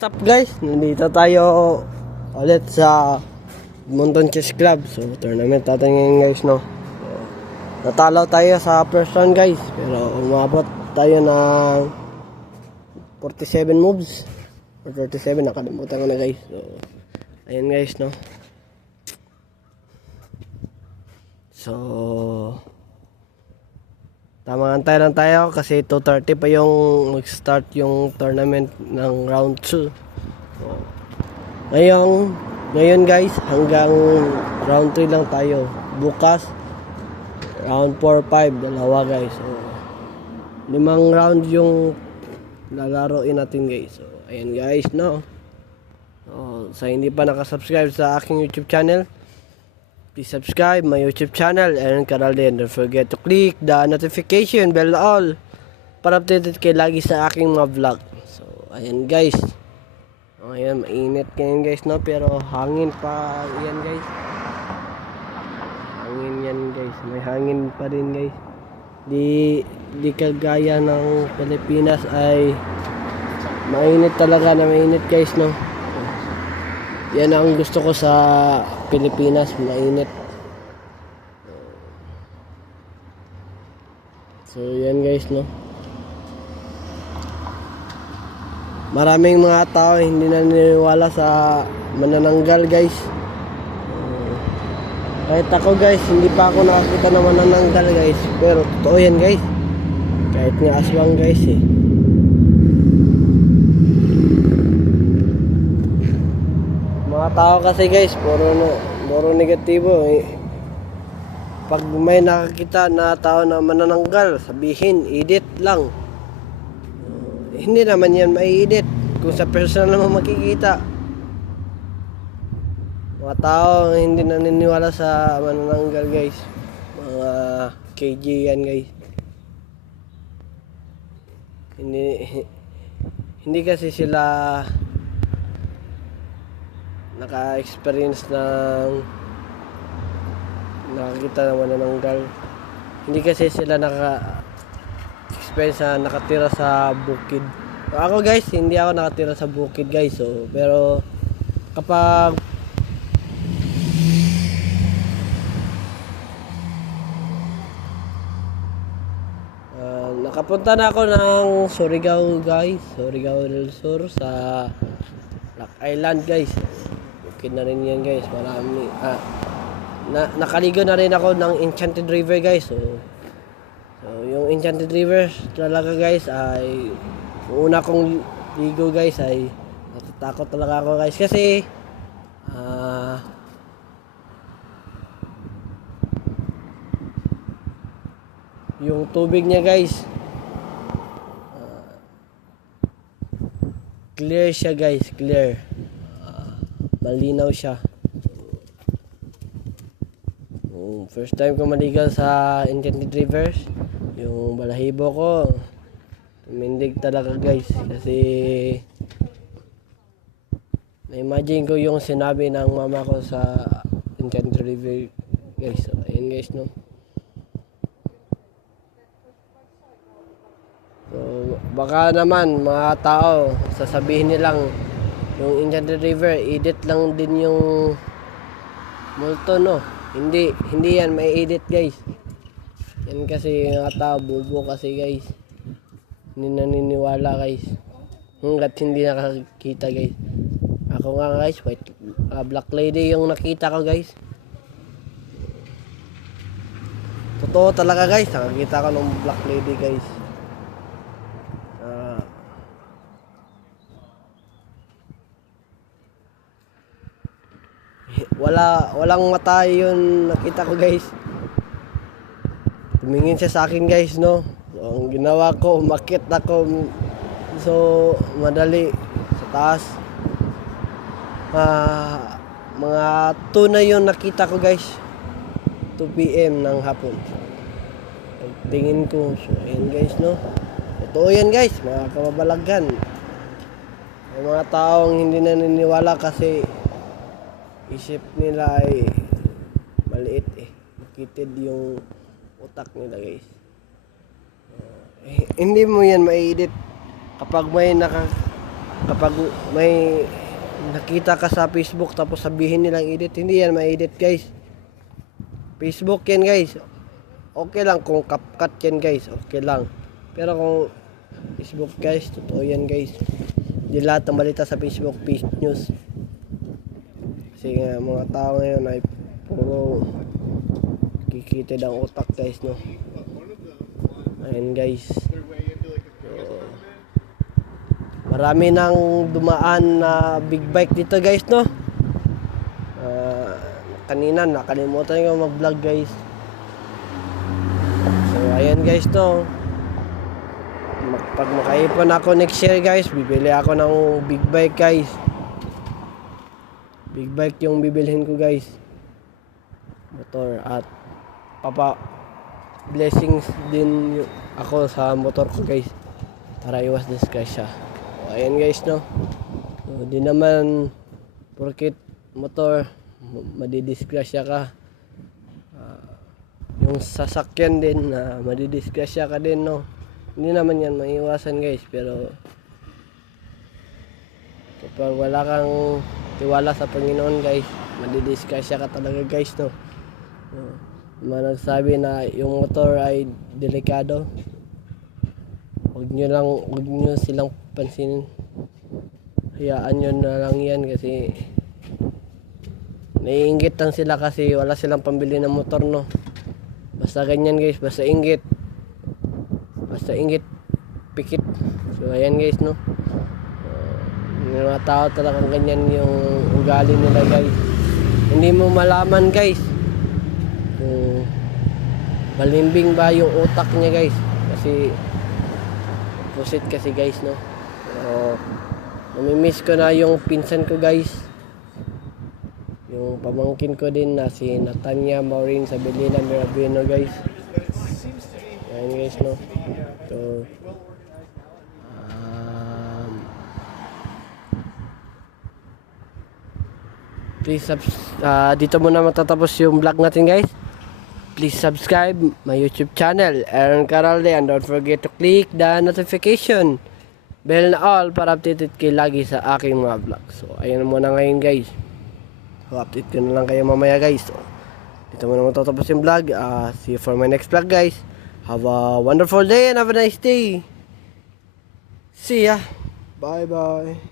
What's up guys? Nandito tayo ulit sa Mountain Chess Club. So tournament natin ngayon guys, no. So, natalo tayo sa first round guys, pero umabot tayo ng 47 moves or 37, nakalimutan ko na guys. So ayan guys, no. So tamang antay lang tayo kasi 2:30 pa yung mag-start yung tournament ng round 2. So, ngayon guys, hanggang round 3 lang tayo. Bukas, round 4, 5, dalawa guys. So, 5 round yung lalaroin natin guys. So, ayan guys, no. So, sa hindi pa nakasubscribe sa aking YouTube channel, please subscribe my YouTube channel, Aaron Caraldin. Don't forget to click the notification bell all para updated kayo lagi sa aking mga vlog. So, ayan guys. Ayan, mainit ngayon guys, no? Pero hangin pa yan guys. Hangin yan guys. May hangin pa rin guys. Di kagaya ng Pilipinas ay mainit talaga na mainit guys, no? Yan ang gusto ko sa Pilipinas, mainit. So yan guys, no. Maraming mga tao hindi naniniwala sa manananggal guys. Kahit ako guys, hindi pa ako nakakita ng manananggal guys. Pero totoo yan guys. Kahit nga aswang guys eh. Mga tao kasi guys, puro negatibo eh. Pag may nakakita na tao na manananggal, sabihin edit lang. Hindi naman yan mai-edit kung sa personal naman makikita. Mga tao hindi naniniwala sa manananggal guys. Mga KG yan guys. Hindi kasi sila naka-experience ng nakakita ng manananggal. Hindi kasi sila naka-experience na nakatira sa bukid. Ako guys, hindi ako nakatira sa bukid guys. So, pero kapag nakapunta na ako ng Surigao guys, Surigao del Sur sa Black Island guys. Bukid na rin yan guys, marami. Nakaligo na rin ako ng Enchanted River guys. So yung Enchanted River talaga guys ay una kong ligo guys ay natatakot talaga ako guys kasi yung tubig niya guys clear siya guys, clear. Malinaw siya. First time ko maligo sa Enchanted Rivers, yung balahibo ko tumindig talaga guys kasi na-imagine ko yung sinabi ng mama ko sa Enchanted River guys. So, ayun guys, no. So, baka naman mga tao sasabihin nilang yung Enchanted River edit lang din yung multo, no. Hindi yan may edit guys. Yan kasi mga tao bubo kasi guys. Hindi naniniwala guys. Hanggat hindi nakakita guys. Ako nga guys, black lady yung nakita ko guys. Totoo talaga guys, nakakita ko ng black lady guys. Walang mata yun nakita ko guys. Tumingin siya sa akin guys, no. So, ang ginawa ko, umakyat ako. So madali sa taas. Mga 2 na yun nakita ko guys. 2 PM ng hapon. Tingin ko. So ayan guys, no. Totoo yan guys, mga kababalaghan. May mga taong hindi naniniwala kasi isip nila ay maliit eh. Makitid yung utak nila guys. Hindi mo yan ma-edit kapag may kapag may nakita ka sa Facebook tapos sabihin nilang edit, hindi yan ma-edit guys. Facebook yan guys. Okay lang kung CapCut yan guys, okay lang. Pero kung Facebook guys, totoo yan guys. Di lahat ng balita sa Facebook, fake news. Kasi nga mga tao ngayon ay puro kikitid ang utak guys, no. Ayan guys. Marami nang dumaan na big bike dito guys, no. Kanina nakalimutan ko mag-vlog guys. So ayan guys, no. Pag makaipon ako next year guys, bibili ako ng big bike guys. Big bike yung bibilhin ko guys. Motor at papa blessings din ako sa motor ko guys. Para iwas disgrasya. So, ayan guys, no. So, di naman porket motor madidisgrasya ka. Yung sasakyan din madidisgrasya ka din, no. Hindi naman yan maiwasan guys, pero kapag wala kang tiwala sa Panginoon guys, madidisgrasya ka talaga guys, no. Mga nagsabi na yung motor ay delikado, huwag nyo silang pansinin, hayaan nyo na lang yan kasi naiinggit lang sila kasi wala silang pambili ng motor, no. Basta ganyan guys, basta inggit, pikit. So ayan guys, no. Yung mga tao talagang ganyan yung ugali nila guys. Hindi mo malaman guys kung balimbing ba yung utak niya guys, kasi opposite kasi guys, no. So namimiss ko na yung pinsan ko guys, yung pamangkin ko din na si Natanya Maureen Sabelina Mirabino guys. Ayan guys, no. So please dito muna matatapos yung vlog natin guys. Please subscribe my YouTube channel, Aaron Caralde, and don't forget to click the notification bell na all para updated kayo lagi sa aking mga vlog. So ayun muna ngayon guys. So, update ko na lang kayo mamaya guys. So, dito muna matatapos yung vlog. See you for my next vlog guys. Have a wonderful day and have a nice day. See ya. Bye bye.